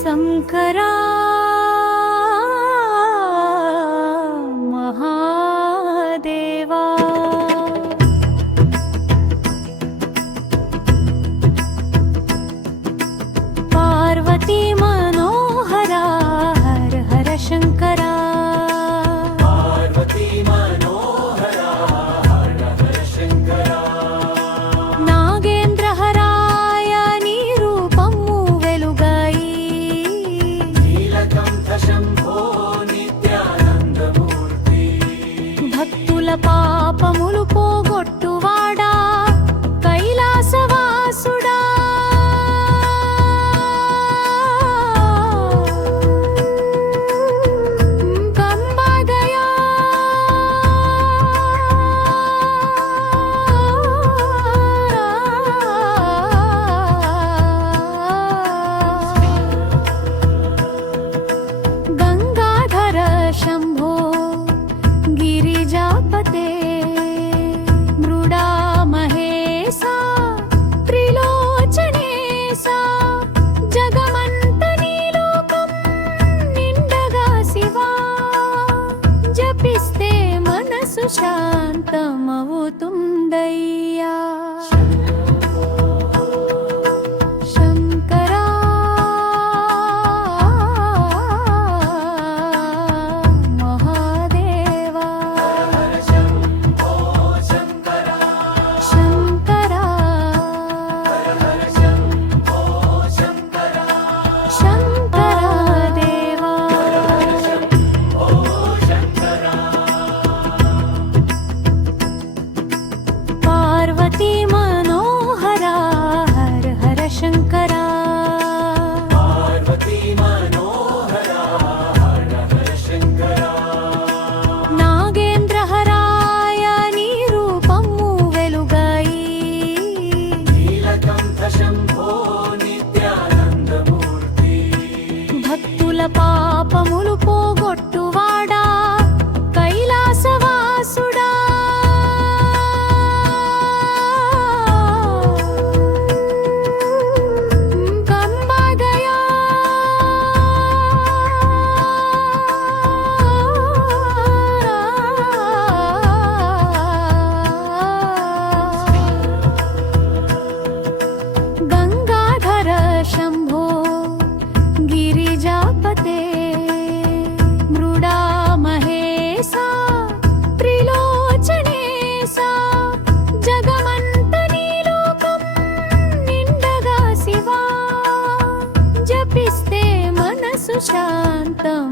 शंकरा महादेवा पार्वती मनोहरा हर हर शंकरा पार्वती मनोहरा हर हर शंकरा नागेंद्र हराय नी रूपमु वेलुगाई नीलकंठ शंभो नित्यानंदमूर्ति भक्तुल पापमुलु पोगొట్టువాడా कैलासवासुडा गंबादया गंगाधर शंभो गिरिजापते मृडा महेशा त्रिलोचनेशा जगमंत नीलोकं निंडगा शिवा जपिस्ते मनसु शांतमवुतुंदయ్యా शंकरा महादेवा शंभो शंकरा शंकरा शंभो शंकरा शंकरा देवा शंभो शंकरा पार्वती मनोहरा हर हर शंकरा पार्वती मनोहरा हर हर शंकरा नागेंद्र हराय नी रूपमु वेलुगाई नीलकंठ शंभो नित्यानंदमूर्ति भक्तुल पापमुलु పోగొట్టువాడా कैलासवासुडा गंबादया गंगाधर शंभो गिरिजापते मृडा महेशा त्रिलोचनेशा जगमंत नीलोकं निंडगा शिवा जपिस्ते मनसु शांतमवुतुंदయ్యా